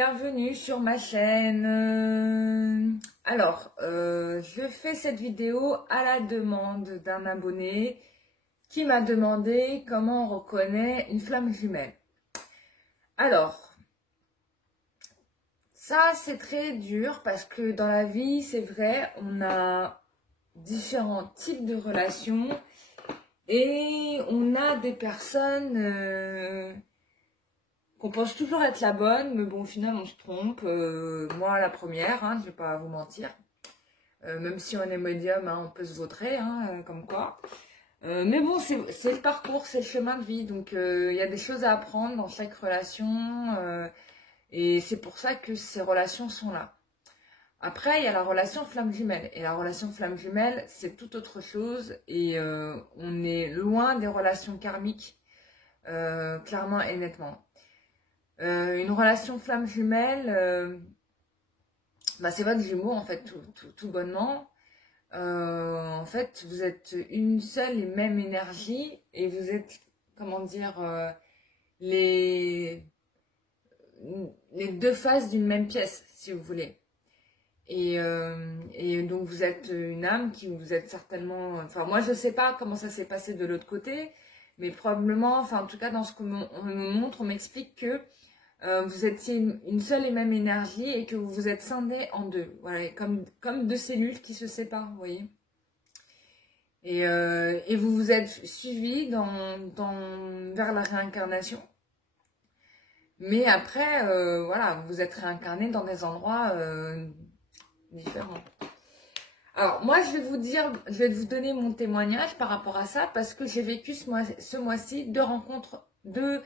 bienvenue sur ma chaîne. Je fais cette vidéo à la demande d'un abonné qui m'a demandé comment on reconnaît une flamme jumelle. Alors, ça c'est très dur parce que dans la vie, c'est vrai, on a différents types de relations et on a des personnes qu'on pense toujours être la bonne, mais bon, au final, on se trompe. Moi, la première, hein, je vais pas vous mentir. Même si on est médium, hein, on peut se vautrer, hein, comme quoi. Mais bon, c'est le parcours, c'est le chemin de vie. Donc, il y a des choses à apprendre dans chaque relation. Et c'est pour ça que ces relations sont là. Après, il y a la relation flamme jumelle. Et la relation flamme jumelle, c'est tout autre chose. Et on est loin des relations karmiques, clairement et nettement. Une relation flamme jumelle, c'est votre jumeau en fait, tout bonnement. En fait, vous êtes une seule et même énergie et vous êtes, comment dire, les deux faces d'une même pièce, si vous voulez. Et donc vous êtes une âme qui vous êtes certainement... Enfin, moi je sais pas comment ça s'est passé de l'autre côté, mais probablement, enfin en tout cas dans ce qu'on me montre, on m'explique que vous étiez une seule et même énergie et que vous vous êtes scindés en deux. Voilà, comme deux cellules qui se séparent, vous voyez. Et vous vous êtes suivis vers la réincarnation. Mais après, voilà, vous vous êtes réincarnés dans des endroits différents. Alors, moi, je vais vous donner mon témoignage par rapport à ça parce que j'ai vécu ce mois-ci deux rencontres de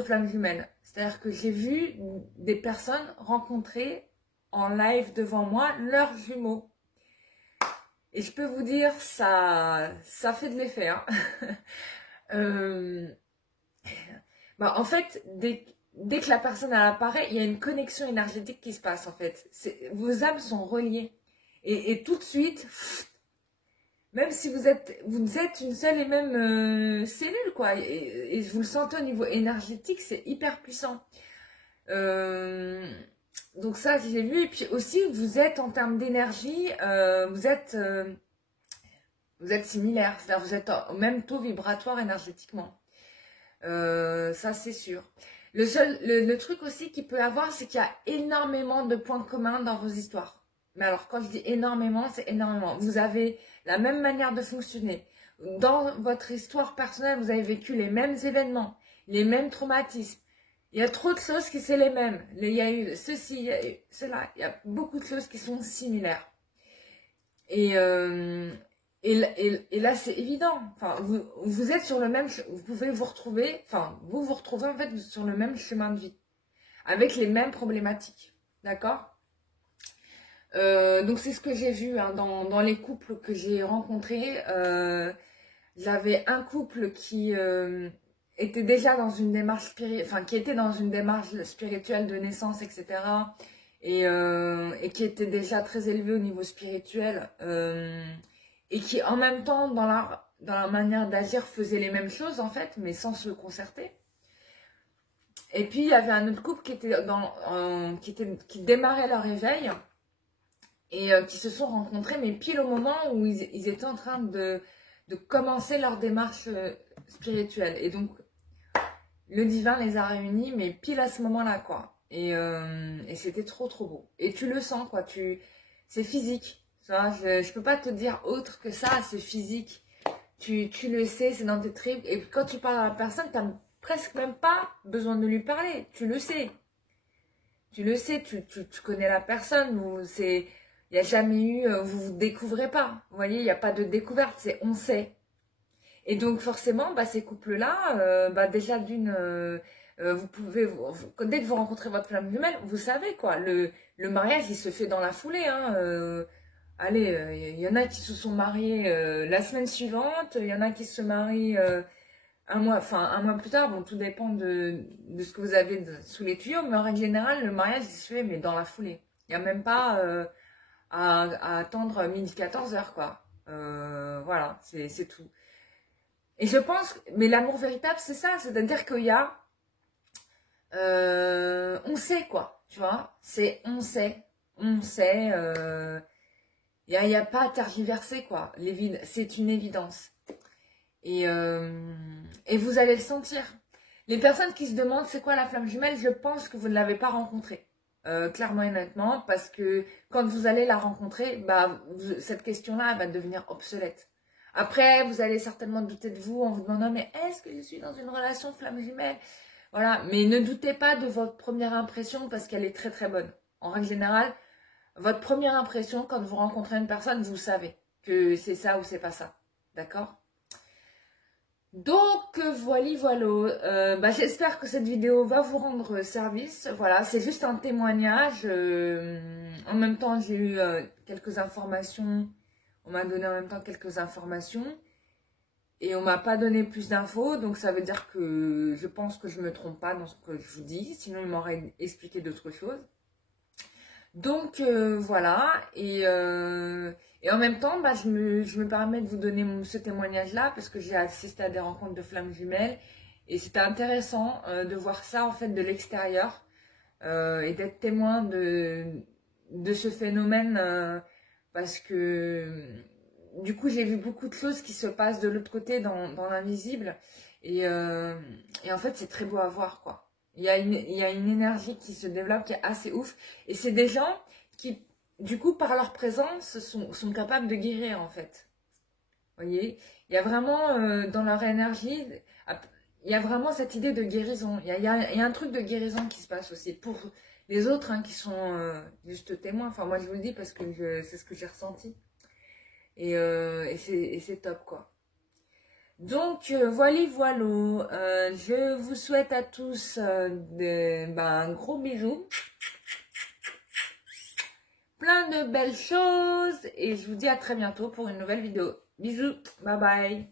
flammes jumelles. C'est-à-dire que j'ai vu des personnes rencontrer en live devant moi leurs jumeaux. Et je peux vous dire, ça fait de l'effet. Hein. En fait, dès que la personne elle apparaît, il y a une connexion énergétique qui se passe en fait. Vos âmes sont reliées. Et tout de suite, même si vous êtes une seule et même cellule, quoi. Et vous le sentez au niveau énergétique, c'est hyper puissant. Donc ça, j'ai vu. Et puis aussi, vous êtes en termes d'énergie, vous êtes similaires. C'est-à-dire vous êtes au même taux vibratoire énergétiquement. Ça, c'est sûr. Le truc aussi qu'il peut y avoir, c'est qu'il y a énormément de points communs dans vos histoires. Mais alors, quand je dis énormément, c'est énormément. Vous avez la même manière de fonctionner. Dans votre histoire personnelle, vous avez vécu les mêmes événements, les mêmes traumatismes. Il y a trop de choses qui sont les mêmes. Il y a eu ceci, il y a eu cela. Il y a beaucoup de choses qui sont similaires. Et là, c'est évident. Enfin, vous êtes sur le même... Vous pouvez vous retrouver... Enfin, vous retrouvez en fait sur le même chemin de vie. Avec les mêmes problématiques. D'accord ? Donc c'est ce que j'ai vu hein, dans les couples que j'ai rencontrés. J'avais un couple qui était déjà dans une démarche spirituelle de naissance, etc. Et qui était déjà très élevé au niveau spirituel et qui en même temps dans la manière d'agir faisait les mêmes choses en fait, mais sans se concerter. Et puis il y avait un autre couple qui était qui démarrait leur éveil. Et qui se sont rencontrés, mais pile au moment où ils étaient en train de commencer leur démarche spirituelle. Et donc, le divin les a réunis, mais pile à ce moment-là, quoi. Et c'était trop, trop beau. Et tu le sens, quoi. C'est physique. Tu vois, je peux pas te dire autre que ça, c'est physique. Tu le sais, c'est dans tes tripes. Et quand tu parles à la personne, tu n'as presque même pas besoin de lui parler. Tu le sais. Tu le sais, tu connais la personne. Il n'y a jamais eu, vous ne découvrez pas. Vous voyez, il n'y a pas de découverte, c'est on sait. Et donc forcément, ces couples-là, déjà d'une, vous pouvez, dès que vous rencontrez votre flamme jumelle, vous savez quoi. Le mariage, il se fait dans la foulée. Hein, allez, il y en a qui se sont mariés la semaine suivante, il y en a qui se marient un mois plus tard. Bon, tout dépend de ce que vous avez sous les tuyaux, mais en règle générale, le mariage, il se fait mais dans la foulée. Il n'y a même pas... à attendre 12h-14h, quoi. Voilà, c'est tout. Et je pense, mais l'amour véritable, c'est ça, c'est-à-dire qu'il y a, on sait, quoi. Tu vois, c'est on sait. On sait. Il y a pas à tergiverser, quoi. C'est une évidence. Et vous allez le sentir. Les personnes qui se demandent c'est quoi la flamme jumelle, je pense que vous ne l'avez pas rencontrée. Clairement et nettement, parce que quand vous allez la rencontrer, bah, cette question-là va devenir obsolète. Après, vous allez certainement douter de vous en vous demandant, mais est-ce que je suis dans une relation flamme jumelle? Voilà, mais ne doutez pas de votre première impression parce qu'elle est très très bonne. En règle générale, votre première impression quand vous rencontrez une personne, vous savez que c'est ça ou c'est pas ça. D'accord? Donc voilà, bah, j'espère que cette vidéo va vous rendre service. Voilà, c'est juste un témoignage. En même temps, j'ai eu quelques informations. On m'a donné en même temps quelques informations. Et on m'a pas donné plus d'infos. Donc ça veut dire que je pense que je me trompe pas dans ce que je vous dis. Sinon, il m'aurait expliqué d'autres choses. Donc voilà, et en même temps, bah, je me permets de vous donner ce témoignage-là parce que j'ai assisté à des rencontres de flammes jumelles et c'était intéressant de voir ça en fait de l'extérieur et d'être témoin de ce phénomène parce que du coup j'ai vu beaucoup de choses qui se passent de l'autre côté dans l'invisible et en fait c'est très beau à voir quoi. Il y a une énergie qui se développe qui est assez ouf. Et c'est des gens qui, du coup, par leur présence, sont capables de guérir, en fait. Vous voyez? Il y a vraiment, dans leur énergie, il y a vraiment cette idée de guérison. Il y a un truc de guérison qui se passe aussi. Pour les autres, hein, qui sont juste témoins. Enfin, moi, je vous le dis parce que c'est ce que j'ai ressenti. Et c'est top, quoi. Donc, voilà. Je vous souhaite à tous un gros bisou. Plein de belles choses. Et je vous dis à très bientôt pour une nouvelle vidéo. Bisous. Bye bye.